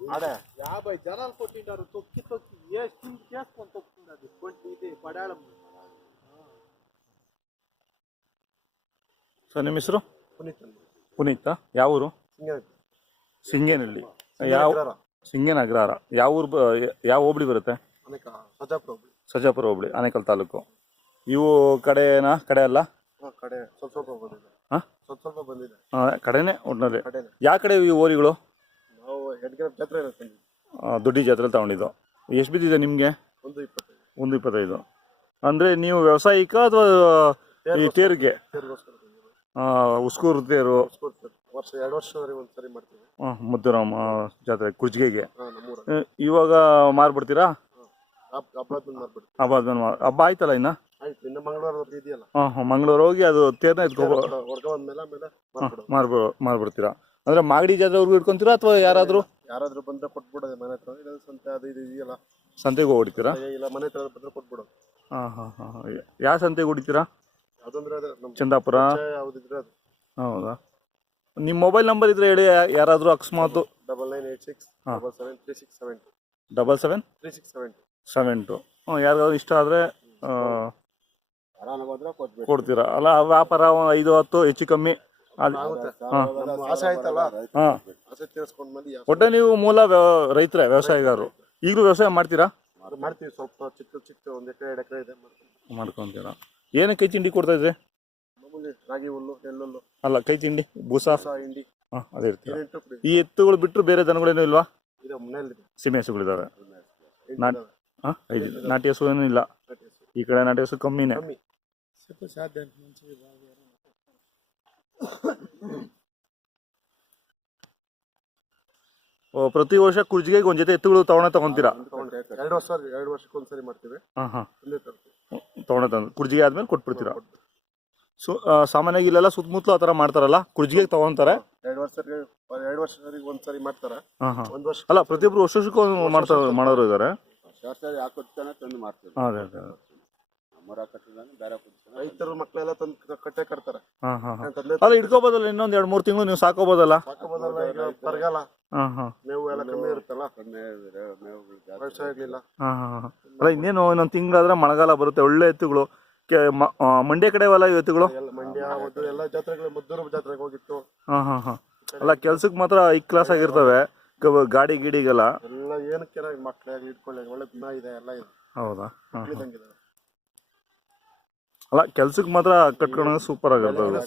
50 జనాలు కొట్టింటారు తొక్కి తొక్కి చేసుకొని తొక్కింది ఇది పడాళం. ಸರ್ ನಿಮ್ಮ ಹೆಸರು? ಪುನೀತ. ಯಾವ ಊರು? ಸಿಂಗೇನಹಳ್ಳಿ. ಯಾವ ಸಿಂಗೇನ ಅಗ್ರಹಾರ. ಯಾವ ಊರು ಯಾವ ಹೋಬಳಿ ಬರುತ್ತೆ? ಸಜಾಪುರ ಹೋಬಳಿ, ಆನೇಕಲ್ ತಾಲೂಕು. ಇವು ಕಡೆನಾ? ಕಡೆ ಅಲ್ಲ, ಕಡೆನೇ ಒಟ್ಟಿನಲ್ಲಿ. ಯಾವ ಕಡೆ ಈ ಓರಿಗಳು? ದುಡ್ಡಿ ಜಾತ್ರೆ ತಗೊಂಡಿದ್ದು. ಎಷ್ಟು ಬಿದ್ದಿದೆ ನಿಮಗೆ? 1.25. ಅಂದರೆ ನೀವು ವ್ಯವಸಾಯಿಕ ಅಥವಾ ಈ ತೇರಿಗೆ? ಉಸ್ಕೂರು ತೇರು ಮುದ್ದುರಾಮ ಜಾತ್ರೆ ಕುರ್ಜಿಗೆಗೆ ಇವಾಗ ಮಾರ್ಬಿಡ್ತೀರಾ? ಹಬ್ಬ ಆಯ್ತಲ್ಲ ಇನ್ನು? ಮಂಗಳೂರು ಹೋಗಿ ಅದು ತೇರ್ನ ಮಾರ್ಬಿಡ್ತೀರಾ? ಅಂದ್ರೆ ಮಾಗಡಿ ಜಾತ್ರೆವರೆಗೂ ಇಟ್ಕೊಂತೀರಾ ಅಥವಾ ಯಾರಾದರೂ ಬಂದ ಕೊಟ್ಬಿಡೋದು ಮನೆ ಹತ್ರ? ಸಂತೆಗೆ ಹೊಡಿತೀರಾ? ಯಾವ ಸಂತೆಗೆ ಹೊಡಿತೀರಾ? ಚಂದಾಪುರ. ಹೌದಾ? ನಿಮ್ಮ ಮೊಬೈಲ್ ನಂಬರ್ ಇದ್ರೆ ಹೇಳಿ, ಯಾರಾದರೂ ಅಕಸ್ಮಾತ್. 9986 ಯಾರಿಗಾದ್ರು ಇಷ್ಟ ಆದರೆ ಕೊಡ್ತೀರಾ? ಅಲ್ಲ ವ್ಯಾಪಾರ 5-10 ಹೆಚ್ಚು ಕಮ್ಮಿ ಒಟ್ಟೆ ನೀವು ಮೂಲ ರೈತರೇ, ವ್ಯವಸಾಯಗಾರರು. ಈಗಲೂ ವ್ಯವಸಾಯ ಮಾಡ್ತೀರಾ? ಮಾಡ್ತೀವಿ, ಸ್ವಲ್ಪ ಚಿಕ್ಕ ಒಂದು ಎಕರೆ ಇದೆ ಮಾಡ್ಕೊತೀರಾ. ಏನು ಕೈ ತಿಂಡಿ ಕೊಡ್ತಾ ಇದ್ರಿ? ರಾಗಿ ಹುಲ್ಲು, ಎಳ್ಳುಲ್ಲು. ಅಲ್ಲ, ಕೈ ತಿಂಡಿ ಬೂಸ ಹಿಂಡಿ ಅದೇ ಇರ್ತೀರ. ಈ ಎತ್ತುಗಳು ಬಿಟ್ಟರು ಬೇರೆ ದನಗಳೇನೂ ಇಲ್ವಾ? ಸೀಮೆ ಹಸುಗಳಿದ್ದಾವೆ. ನಾಟಿ ಹಸು ಏನೂ ಇಲ್ಲ ಈ ಕಡೆ? ನಾಟಿ ಹಸು ಕಮ್ಮಿನೇ. ಪ್ರತಿ ವರ್ಷ ಕುರ್ಜಿಗೆಗೆ ಒಂದು ಜೊತೆ ಎತ್ತುಗಳು ತಗೊಂತೀರಾ? 2 ವರ್ಷಕ್ಕೊಂದ್ಸರಿ ಮಾಡ್ತೀವಿ. ತಂದು ಕುರ್ಜಿಗೆ ಆದ್ಮೇಲೆ ಕೊಟ್ಬಿಡ್ತೀರಾ? ಸಾಮಾನ್ಯವಾಗಿ ಇಲ್ಲೆಲ್ಲ ಸುತ್ತಮುತ್ತಲು ಆ ಥರ ಮಾಡ್ತಾರಲ್ಲ, ಕುರ್ಜಿಗೆ ತಗೊಂತಾರೆ. 2 ವರ್ಷಕ್ಕೆ ಒಂದ್ಸರಿ ಮಾಡ್ತಾರ. ಅಲ್ಲ, ಪ್ರತಿಯೊಬ್ರು ವರ್ಷಕ್ಕೂ ಮಾಡೋರು ಇದ್ದಾರೆ. ರೈತರು ಮಕ್ಕಳೆಲ್ಲ ತಂದು ಕಟ್ಟೆ ಕಟ್ತಾರೆ. ಅಲ್ಲ, ಇಟ್ಕೋಬೋದಲ್ಲ, ಇನ್ನೊಂದು 2-3 ತಿಂಗಳು ನೀವು ಸಾಕೋಬೋದಲ್ಲ? ಬರಗಾಲ ಮೇವು ಎಲ್ಲ ಕಮ್ಮಿ ಇರುತ್ತಲ್ಲ, ವ್ಯವಸಾಯ ಆಗಲಿಲ್ಲ. ಅಲ್ಲ, ಇನ್ನೇನು ಇನ್ನೊಂದು ತಿಂಗಳಾದ್ರೆ ಮಳೆಗಾಲ ಬರುತ್ತೆ. ಒಳ್ಳೆ ಎತ್ತುಗಳು ಮಂಡ್ಯ ಕಡೆ ಅಲ್ಲ ಎತ್ತುಗಳು? ಮಂಡ್ಯ ಎಲ್ಲ ಜಾತ್ರೆಗಳು, ಮುದ್ದೂರು ಜಾತ್ರೆಗೆ ಹೋಗಿತ್ತು. ಅಲ್ಲ, ಕೆಲ್ಸಕ್ಕೆ ಮಾತ್ರ ಹೈ ಕ್ಲಾಸ್ ಆಗಿರ್ತವೆ, ಗಾಡಿ ಗಿಡಿಗೆಲ್ಲ ಎಲ್ಲ ಏನಕ್ಕೆ ಮಕ್ಕಳಾಗಿ ಇಟ್ಕೊಳ್ಳಿ, ಒಳ್ಳೆ ದಿನ ಇದೆ, ಎಲ್ಲ ಇದೆ. ಹೌದಾ? ಅಲ್ಲ, ಕೆಲ್ಸಕ್ಕೆ ಮಾತ್ರ ಕಟ್ಕೊಂಡು ಸೂಪರ್ ಆಗಿರ್ತವೆ.